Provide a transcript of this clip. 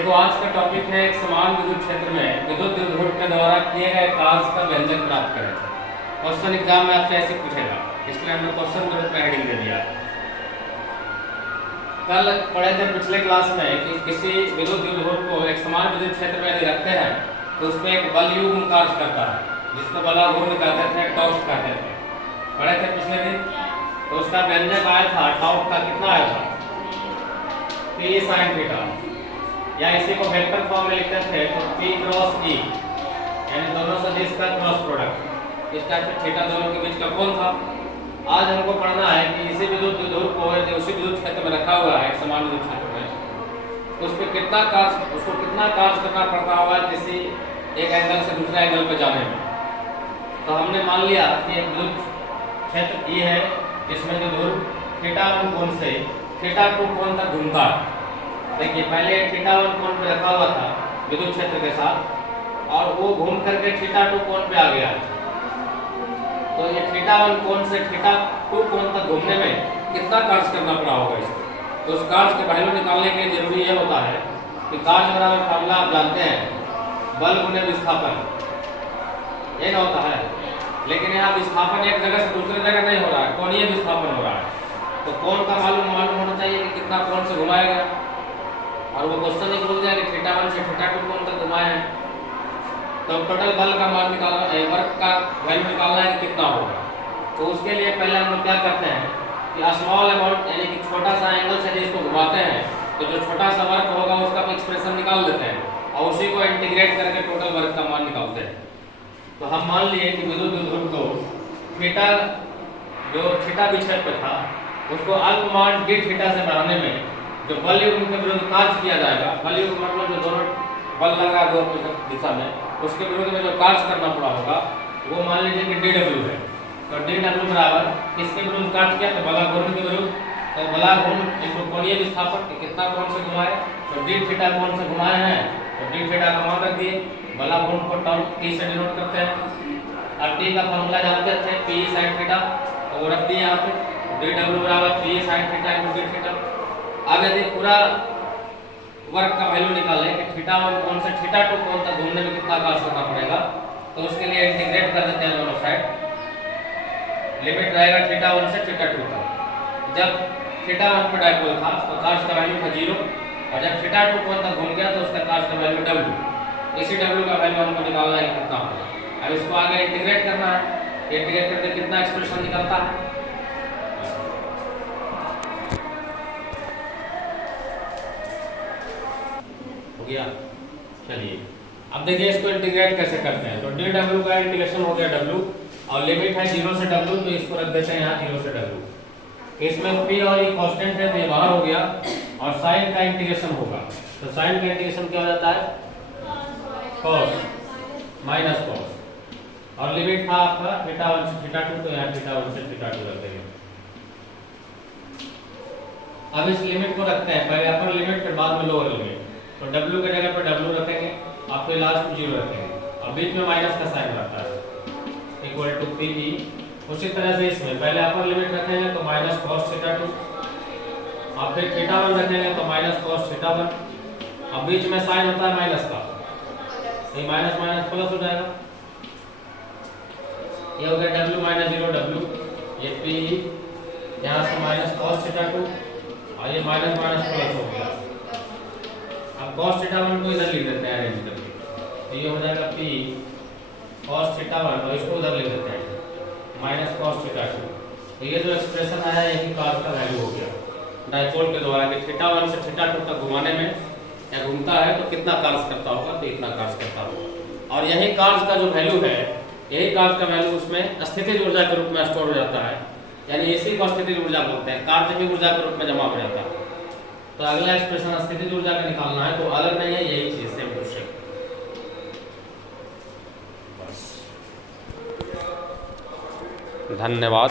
देखो आज का टॉपिक है एक समान विद्युत क्षेत्र में विद्युत द्विध्रुव के द्वारा किए गए कार्य का व्यंजक प्राप्त करें। क्वेश्चन एग्जाम में आपसे ऐसे पूछेगा, इसलिए हमने क्वेश्चन के रूप में हेडिंग दे दिया। कल पढ़े थे पिछले क्लास में कि किसी विद्युत द्विध्रुव को एक समान विद्युत क्षेत्र में यदि रखते हैं तो उसमें एक बल युग्म कार्य करता है, जिसको बलाघूर्ण कहते थे, टॉर्क कहते थे। पढ़े थे पिछले दिन। तो उसका व्यंजक आया था टॉर्क का, कितना आया था? P sin थीटा, या इसी को वेक्टर फॉर्म में लिखते थे तो P क्रॉस E, यानी दोनों सदिश का क्रॉस प्रोडक्ट। इस टाइप से थीटा दोनों के बीच का कोण था। आज हमको पढ़ना है कि इसी विद्युत द्विध्रुव को यदि उसी विद्युत क्षेत्र में रखा हुआ है, समान विद्युत क्षेत्र में, तो उसको कितना कार्य करना पड़ता होगा किसी एक एंगल से दूसरे एंगल पर जाने में। तो हमने मान लिया कि एक विद्युत क्षेत्र E है, इसमें द्विध्रुव θ1 कोण से θ2 कोण तक घूमता है। देखिए पहले θ1 कोण पे रखा हुआ था विद्युत क्षेत्र के साथ, और वो घूम करके θ2 कोण पे आ गया है। तो ये θ1 कोण से θ2 कोण तक घूमने में कितना कार्य करना पड़ा होगा इसको। तो उस कार्य के वैल्यू निकालने के लिए जरूरी यह होता है कि कार्य बराबर फॉर्मूला आप जानते हैं, बल गुणे विस्थापन, ये ना होता है। लेकिन यहाँ विस्थापन एक जगह से दूसरी जगह नहीं हो रहा है, कोणीय विस्थापन हो रहा है। तो कोण का मालूम होना चाहिए कि कितना कोण से घुमाया गया, और वो क्वेश्चन ही बोल दिया कि θ1 से θ2 कोण तक घुमाया है। तो टोटल बल का मान निकालना है, वर्क का वैल्यू निकालना है कि कितना होगा। तो उसके लिए पहले हम लोग क्या करते हैं कि स्मॉल अमाउंट, यानी कि छोटा सा एंगल से इसको घुमाते हैं, तो जो छोटा सा वर्क होगा उसका एक्सप्रेशन निकाल देते हैं, और उसी को इंटीग्रेट करके टोटल वर्क का मान निकालते हैं। तो हम मान लिए कि विद्युत द्विध्रुव को थीटा, जो थीटा विक्षेप पे था, उसको अल्पमान d थीटा से बढ़ाने में जो बल युग्म के विरुद्ध कार्य किया जाएगा, बल युग्म मतलब जो दोनों बल लगा दो दिशा में, उसके विरुद्ध में जो कार्य करना पड़ा होगा वो मान लीजिए कि dw है। तो dw बराबर किसके विरुद्ध कार्य किया? तो बलाघूर्ण के विरुद्ध। तो बलाघूर्ण इनको कोणीय विस्थापन के कितना कोण से घुमाए, तो d थीटा कोण से घुमाए हैं, तो d थीटा का मान रख दिए। बलाघूर्ण को टर्म t से डिनोट करते हैं, और t का फॉर्मूला जानते थे P sin थीटा, तो वो रख दिए यहाँ पे। dw बराबर P sin theta × d theta. अब यदि पूरा वर्क का वैल्यू निकालें कि θ1 कोण से θ2 कोण तक घूमने में कितना कार्य करना पड़ेगा, तो उसके लिए इंटीग्रेट कर देते हैं दोनों साइड। लिमिट रहेगा θ1 से θ2 तक। जब θ1 पे डायपोल था तो कार्य का वैल्यू था 0, और जब θ2 कोण तक घूम गया तो उसका कार्य का वैल्यू w। इसी w का वैल्यू हमको निकालना है कितना होगा। अब इसको आगे इंटीग्रेट करना है, इंटीग्रेट करके कितना एक्सप्रेशन निकलता है। चलिए अब देखिए इसको इंटीग्रेट कैसे करते हैं। तो dw का इंटीग्रेशन हो गया w, और लिमिट है 0 से w, तो इसको रख देते हैं यहाँ 0 से w। इसमें p और e कांस्टेंट है तो ये बाहर हो गया, और साइन का इंटीग्रेशन होगा। तो साइन का इंटीग्रेशन क्या हो जाता है? cos माइनस cos, और लिमिट था आपका θ1 से θ2, तो यहाँ θ1 से θ2 रख देंगे। अब इस लिमिट को रखते हैं, पहले अपर लिमिट फिर बाद में लोअर लिमिट। तो w के जगह पर w रखेंगे, और फिर लास्ट में 0 रखेंगे, और बीच में माइनस का साइन रहता है, इक्वल टू Pe। उसी तरह से इसमें पहले अपर लिमिट रखेंगे तो माइनस cos θ2, और फिर θ1 रखेंगे तो माइनस cos θ1, और बीच में साइन होता है माइनस का, ये माइनस माइनस प्लस हो जाएगा। ये हो गया w माइनस 0 w, ये Pe, यहाँ से माइनस cos θ2, और ये माइनस माइनस प्लस हो गया। अब cos θ1 को इधर लिख देते हैं अरेंज करके, तो ये हो जाएगा P cos θ1, और इसको उधर लिख देते हैं माइनस cos θ2। तो ये जो एक्सप्रेशन आया यही कार्य का वैल्यू हो गया डायपोल के द्वारा कि θ1 से θ2 तक घुमाने में या घूमता है तो कितना कार्य करता होगा, तो इतना कार्य करता होगा। और यही कार्य का जो वैल्यू है, यही कार्य का वैल्यू उसमें स्थितिज ऊर्जा के रूप में स्टोर हो जाता है, यानी इसी को स्थितिज ऊर्जा बोलते हैं। कार्य भी ऊर्जा के रूप में जमा हो जाता है। तो अगला एक्सप्रेशन स्थितिज ऊर्जा का निकालना है, तो अलग नहीं है, यही चीज सेम टू सेम। धन्यवाद।